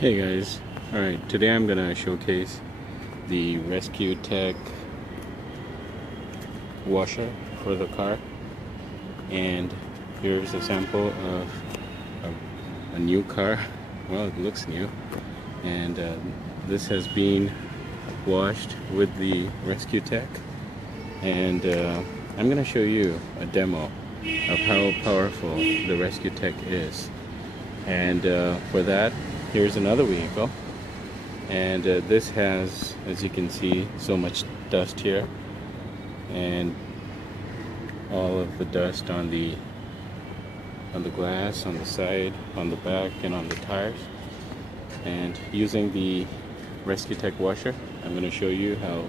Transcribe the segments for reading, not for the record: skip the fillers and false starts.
Hey guys, alright, today I'm gonna showcase the ResQtech washer for the car, and here's a sample of a new car. Well, it looks new, and this has been washed with the ResQtech, and I'm gonna show you a demo of how powerful the ResQtech is. And for that, here's another vehicle, and this has, as you can see, so much dust here, and all of the dust on the glass, on the side, on the back, and on the tires. And using the ResQtech washer, I'm going to show you how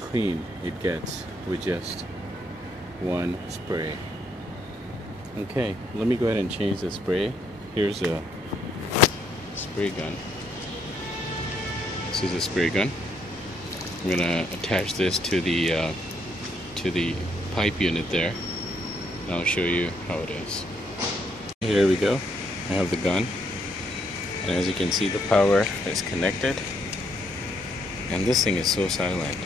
clean it gets with just one spray. Okay, let me go ahead and change the spray. Here's a spray gun. This is a spray gun. I'm gonna attach this to the pipe unit there, and I'll show you how it is. Here we go. I have the gun, and as you can see, the power is connected, and this thing is so silent.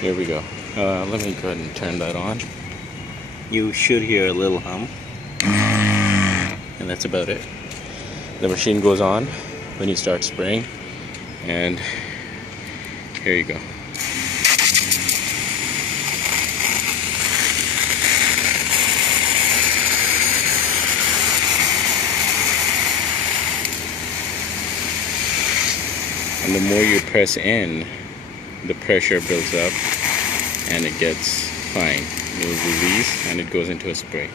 Here we go. Let me go ahead and turn that on. You should hear a little hum, and that's about it. The machine goes on when you start spraying, and here you go. And the more you press in, the pressure builds up and it gets fine. You'll release and it goes into a spray.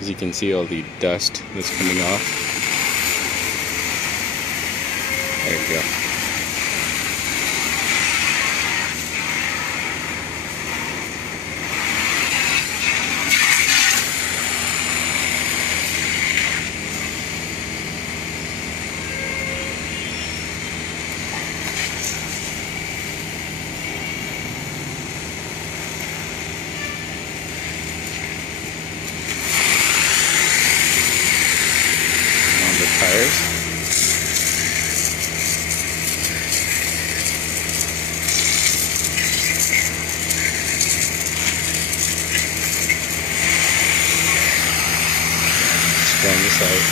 As you can see, all the dust that's coming off. There you go. Tires. Spray on the side.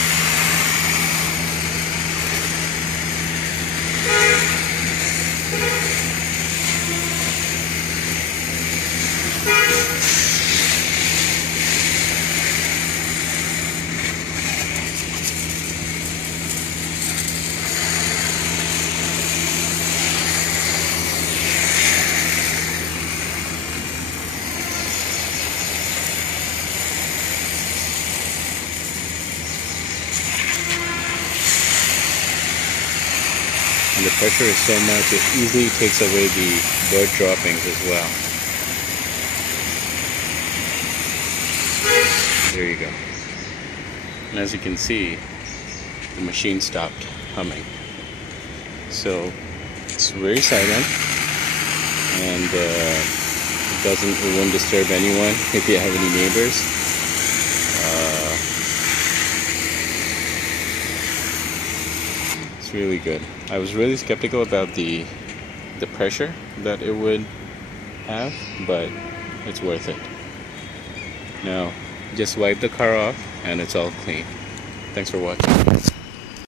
And the pressure is so much, it easily takes away the bird droppings as well. There you go. And as you can see, the machine stopped humming. So it's very silent, and it won't disturb anyone if you have any neighbors. It's really good. I was really skeptical about the pressure that it would have, but it's worth it. Now, just wipe the car off and it's all clean. Thanks for watching.